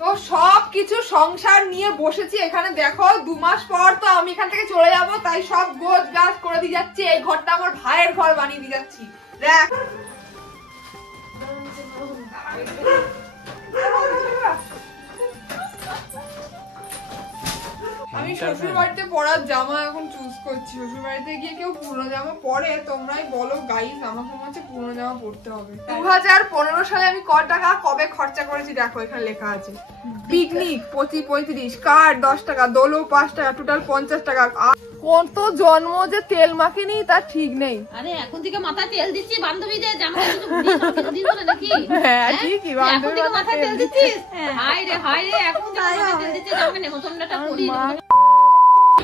তো সব কিছু সংসার নিয়ে বসেছি এখানে। দেখো 2 মাস পর তো আমি এখান থেকে চলে যাব, তাই সব গোছ গাছ করে দিয়ে যাচ্ছি। এই ঘরটা আমার ভাইয়ের ঘর বানিয়ে দিয়ে যাচ্ছি। দেখ আমি শ্বশুর বাড়িতে পরার জামা এখন চুজ করছি। শ্বশুর বাড়িতে গিয়ে কেউ পুরনো জামা পরে, তোমরাই বলো গাইস, আমাকে মনে হচ্ছে পুরনো জামা পরতে হবে। 2015 সালে আমি টাকা কবে খরচা করেছি দেখো, এখানে লেখা আছে। পিকনিক 25-35, কার 10 টাকা, দোলো 5 টাকা, টোটাল 50 টাকা। কত জন্ম যে তেল মাখিনি তার ঠিক নেই। আরে এখন থেকে মাথায় তেল দিচ্ছি বান্ধবীদের, জামা দিস না নাকি? হ্যাঁ ঠিকই, এখন থেকে মাথায় তেল দিচ্ছিস। হাই রে এখন থেকে মাথায় তেল দিচ্ছিস, জামাকে নেমন্তন্নটা করি।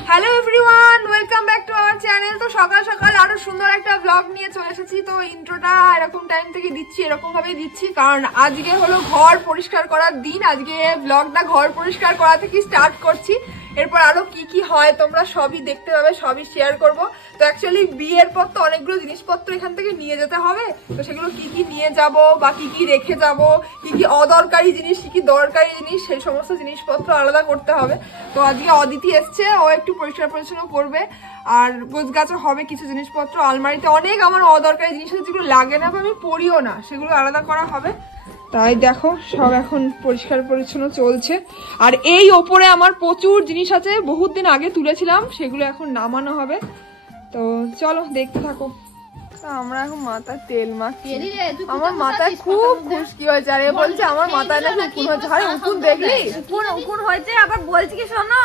Hello everyone, welcome back to our channel. তো সকাল সকাল আরো সুন্দর একটা ব্লগ নিয়ে চলে এসেছি। তো ইন্ট্রোটা এরকম টাইম থেকে দিচ্ছি, এরকম ভাবেই দিচ্ছি, কারণ আজকে হলো ঘর পরিষ্কার করার দিন। আজকে ব্লগটা ঘর পরিষ্কার করা থেকে স্টার্ট করছি। এরপর আরো কি কি হয় তোমরা সবই দেখতে পাবে, সবই শেয়ার করব। তো অ্যাকচুয়ালি বিয়ের পর তো অনেকগুলো জিনিসপত্র এখান থেকে নিয়ে যেতে হবে। তো সেগুলো কি কি নিয়ে যাব বা কি কি রেখে যাব, কি কি অদরকারি জিনিস, কি কি দরকারি জিনিস, সেই সমস্ত জিনিসপত্র আলাদা করতে হবে। তো আজকে অদিতি এসছে, ও একটু পরিষ্কার পরিচ্ছন্ন করবে আর গোছগাছও হবে কিছু জিনিসপত্র। আলমারিতে অনেক আমার অদরকারি জিনিস আছে যেগুলো লাগে না বা আমি পরিও না, সেগুলো আলাদা করা হবে। তাই দেখো সব এখন পরিষ্কার পরিচ্ছন্ন চলছে। আর এই ওপরে আমার প্রচুর জিনিস আছে, বহুত দিন আগে তুলেছিলাম, সেগুলো এখন নামানো হবে। তো চলো দেখতে থাকো। আমরা এখন মাথায় তেল মাখি, আমার মাথায় খুব খুশকি হয়েছে। আর এ বলছে আমার মাথায় নাকি উকুন হয়েছে। আরে উকুন দেখলি? উকুন হয়েছে, আবার বলছি কি শোনো,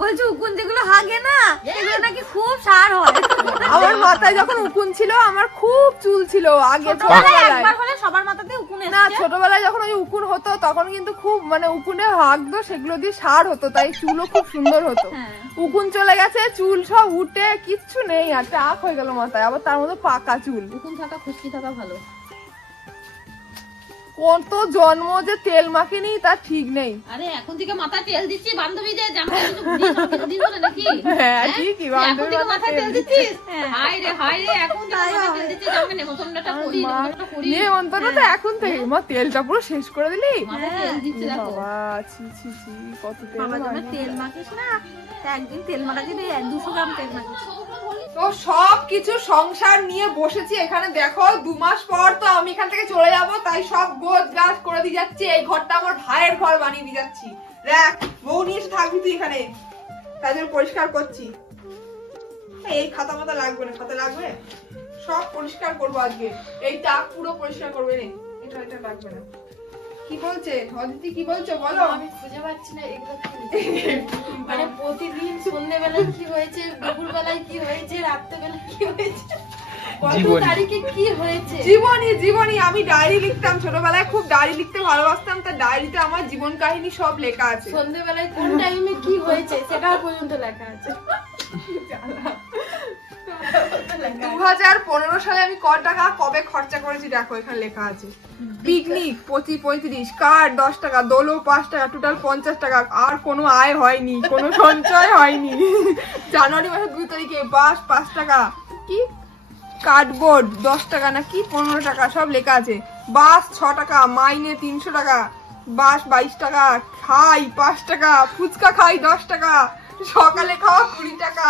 বলছি উকুন যেগুলো হাগে না এগুলো নাকি খুব সার হয়। আমার মাথায় যখন উকুন ছিল আমার খুব চুল ছিল আগে, ছোটবেলায়। একবার হলে সবার মাথাতে উকুন এসেছে না, ছোটবেলায় যখন ওই উকুন হতো তখন কিন্তু খুব মানে উকুনে হাগতো, সেগুলো দিয়ে সার হতো, তাই চুলও খুব সুন্দর হতো। উকুন চলে গেছে, চুল সব উঠে কিচ্ছু নেই, আর টাক হয়ে গেল মাথায়, আবার তার মধ্যে পাকা চুল। উকুন থাকা খুশকি থাকা ভালো। কত জন্ম যে তেল মাখিনি তার ঠিক নেই। আরে এখন থেকে মাথায় তেল দিচ্ছি বান্ধবীদের, জামা দিস না নাকি? হ্যাঁ ঠিকই, এখন থেকে মাথায় তেল দিচ্ছিস। হাই রে এখন থেকে মাথায় তেল দিচ্ছিস, জামাকে নেমন্তন্নটা করি। নেমন্তন্ন তো এখন থেকে। মা তেলটা পুরো শেষ করে দিলি। মাথায় তেল দিচ্ছি দেখো। বাবা ছি ছি ছি, কত তেল। তেল মাখিস না, একদিন তেল মাখা দিবি 200 গ্রাম তেল মাখিস। তো সব কিছু সংসার নিয়ে বসেছি এখানে। দেখো 2 মাস পর তো আমি এখান থেকে চলে যাব, তাই সব গোছ গাছ করে দিয়ে যাচ্ছি। এই ঘরটা আমার ভাইয়ের ঘর বানিয়ে দিয়ে যাচ্ছি। দেখ বউ নিয়ে এসে থাকবি তুই এখানে, তাই জন্য পরিষ্কার করছি। এই খাতা মাথা লাগবে না, খাতা লাগবে, সব পরিষ্কার করবো আজকে। এই টাক পুরো পরিষ্কার করবে না, এটা লাগবে না। কি বলছে অদিতি, কি বলছো বলো? আমি খুঁজে পাচ্ছি না এগুলো মানে প্রতিদিন সন্ধ্যেবেলায় কি হয়েছে, দুপুর বেলায় কি হয়েছে, রাত্রেবেলায় কি হয়েছে, কত তারিখে কি হয়েছে। জীবনী আমি ডায়েরি লিখতাম ছোটবেলায়, খুব ডায়েরি লিখতে ভালোবাসতাম। তার ডায়েরিতে আমার জীবন কাহিনী সব লেখা আছে। সন্ধ্যেবেলায় কোন টাইমে কি হয়েছে সেটা পর্যন্ত লেখা আছে। 2015 সালে আমি টাকা কবে খরচা করেছি দেখো, এখানে লেখা আছে। পিকনিক 25-35, কার 10 টাকা, দোলো 5 টাকা, টোটাল 50 টাকা। আর কোনো আয় হয়নি, কোনো সঞ্চয় হয়নি। জানুয়ারি মাসের 2 তারিখে বাস 5 টাকা, কি কার্ডবোর্ড 10 টাকা না কি 15 টাকা, সব লেখা আছে। বাস 6 টাকা, মাইনে 300 টাকা, বাস 22 টাকা, খাই 5 টাকা, ফুচকা খাই 10 টাকা, সকালে খাওয়া 20 টাকা।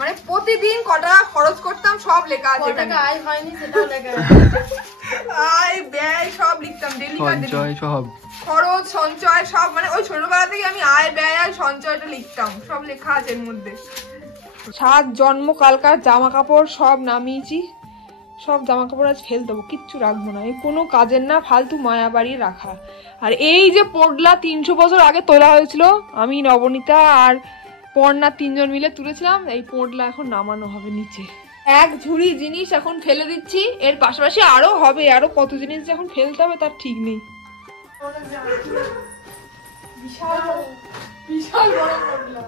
মানে প্রতিদিন ক টাকা খরচ করতাম সব লেখা আছে। টাকা আয় হয়নি সেটাও লেখা আছে। আয় ব্যয় সব লিখতাম, ডেলি সব খরচ সঞ্চয় সব, মানে ওই ছোটবেলা থেকে আমি আয় ব্যয় আর সঞ্চয়টা লিখতাম, সব লেখা আছে এর মধ্যে। 7 জন্মকালকার জামা কাপড় সব নামিয়েছি, সব জামা কাপড় আজ ফেল দেবো, কিচ্ছু রাখবো না, এই কোনো কাজের না, ফালতু মায়া বাড়ি রাখা। আর এই যে পোডলা 300 বছর আগে তোলা হয়েছিল, আমি নবনীতা আর পর্ণা 3 জন মিলে তুলেছিলাম, এই পোডলা এখন নামানো হবে নিচে। এক ঝুড়ি জিনিস এখন ফেলে দিচ্ছি, এর পাশাপাশি আরো হবে, আরো কত জিনিস যে এখন ফেলতে হবে তার ঠিক নেই। বিশাল বড় পোডলা।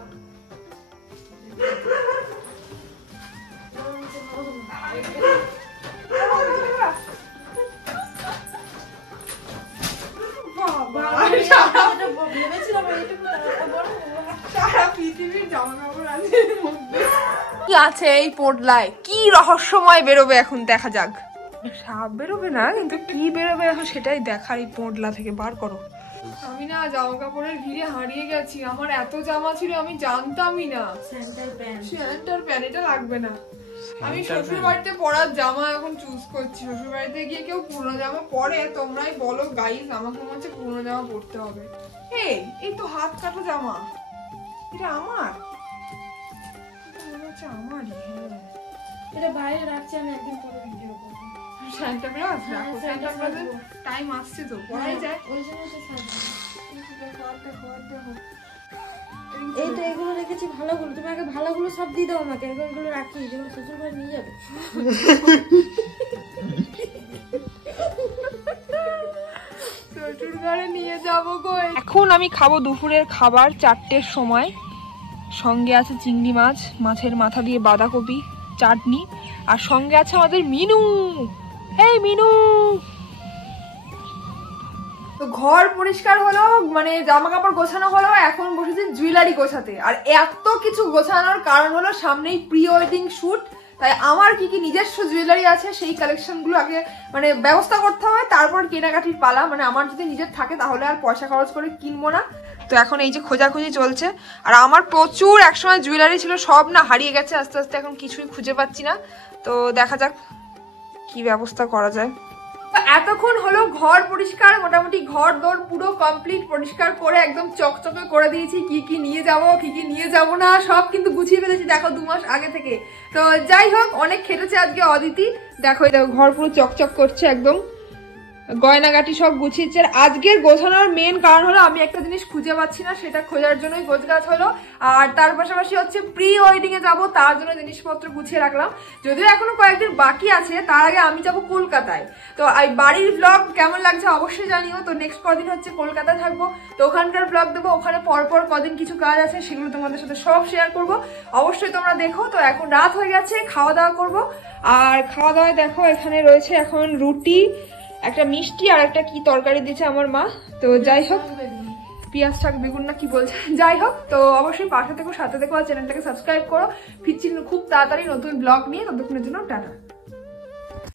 কি আছে এই পোডলায়, কি রহস্যময় বেরোবে এখন দেখা যাক। সাপ বেরোবে না কিন্তু কি বেরোবে এখন সেটাই দেখার। এই পোডলা থেকে বার করো, আমি না জামা কাপড়ের ভিড়ে হারিয়ে গেছি, আমার এত জামা ছিল আমি জানতামই না। স্যান্টার প্যান্ট এটা লাগবে না, আমি শ্বশুর বাড়িতে পরার জামা এখন চুজ করছি। শ্বশুর বাড়িতে গিয়ে কেউ পুরনো জামা পরে, তোমরাই বলো গাইস, আমাকে মনে হচ্ছে পুরনো জামা পরতে হবে। এই তো হাত কাটা জামা, এটা আমার, মনে হচ্ছে আমারই। এটা বাইরে রাখছি, আমি একদিন পরে ভিডিও করবো। স্যান্টা ক্লজ রাখো, স্যান্টা ক্লজের টাইম আসছে তো, পরাই যায়। ওই জন্য তো দেখো এই তো এগুলো রেখেছি ভালোগুলো, তুমি আগে ভালোগুলো সব দিয়ে দাও আমাকে, এগুলো রাখি যখন শ্বশুর বাড়ি নিয়ে যাবে। শ্বশুর ঘরে নিয়ে যাবো গো। এখন আমি খাবো দুপুরের খাবার 4টের সময়। সঙ্গে আছে চিংড়ি মাছ, মাছের মাথা দিয়ে বাঁধাকপি চাটনি, আর সঙ্গে আছে আমাদের মিনু। এই মিনু। তো ঘর পরিষ্কার হলো, মানে জামা কাপড় গোছানো হলো, এখন বসেছি জুয়েলারি গোছাতে। আর এত কিছু গোছানোর কারণ হলো সামনেই প্রি ওয়েডিং শুট, তাই আমার কি কি নিজস্ব জুয়েলারি আছে সেই কালেকশনগুলো আগে মানে ব্যবস্থা করতে হবে, তারপর কেনাকাটির পালা। মানে আমার যদি নিজের থাকে তাহলে আর পয়সা খরচ করে কিনবো না। তো এখন এই যে খোঁজাখুঁজি চলছে, আর আমার প্রচুর একসময় জুয়েলারি ছিল, সব না হারিয়ে গেছে আস্তে আস্তে, এখন কিছুই খুঁজে পাচ্ছি না। তো দেখা যাক কি ব্যবস্থা করা যায়। এতক্ষণ হলো ঘর পরিষ্কার, মোটামুটি ঘর দোর পুরো কমপ্লিট পরিষ্কার করে একদম চকচকে করে দিয়েছি। কি কি নিয়ে যাব কি কি নিয়ে যাব না সব কিন্তু গুছিয়ে ফেলেছি, দেখো 2 মাস আগে থেকে। তো যাই হোক, অনেক খেটেছে আজকে অদিতি। দেখো এটা ঘর পুরো চকচক করছে, একদম গয়নাগাটি সব গুছিয়েছে। আর আজকের গোছানোর মেন কারণ হলো আমি একটা জিনিস খুঁজে পাচ্ছি না, সেটা খোঁজার জন্যই গোছগাছ হলো। আর তার পাশাপাশি হচ্ছে প্রি ওয়েডিং এ যাবো, তার জন্য জিনিসপত্র গুছিয়ে রাখলাম। যদিও এখনো কয়েকদিন বাকি আছে, তার আগে আমি যাবো কলকাতায়। তো এই বাড়ির ব্লগ কেমন লাগছে অবশ্যই জানিও। তো নেক্সট কদিন হচ্ছে কলকাতায় থাকবো, তো ওখানকার ব্লগ দেবো। ওখানে পরপর কদিন কিছু কাজ আছে, সেগুলো তোমাদের সাথে সব শেয়ার করবো, অবশ্যই তোমরা দেখো। তো এখন রাত হয়ে গেছে, খাওয়া দাওয়া করবো। আর খাওয়া দাওয়ায় দেখো এখানে রয়েছে এখন রুটি, একটা মিষ্টি, আর একটা কি তরকারি দিয়েছে আমার মা। তো যাই হোক, পেঁয়াজ শাক বেগুন না কি বলছে, যাই হোক। তো অবশ্যই পাশে থেকো, সাথে থেকো, আর চ্যানেলটাকে সাবস্ক্রাইব করো। ফিরছি খুব তাড়াতাড়ি নতুন ব্লগ নিয়ে, ততক্ষণের জন্য টাটা।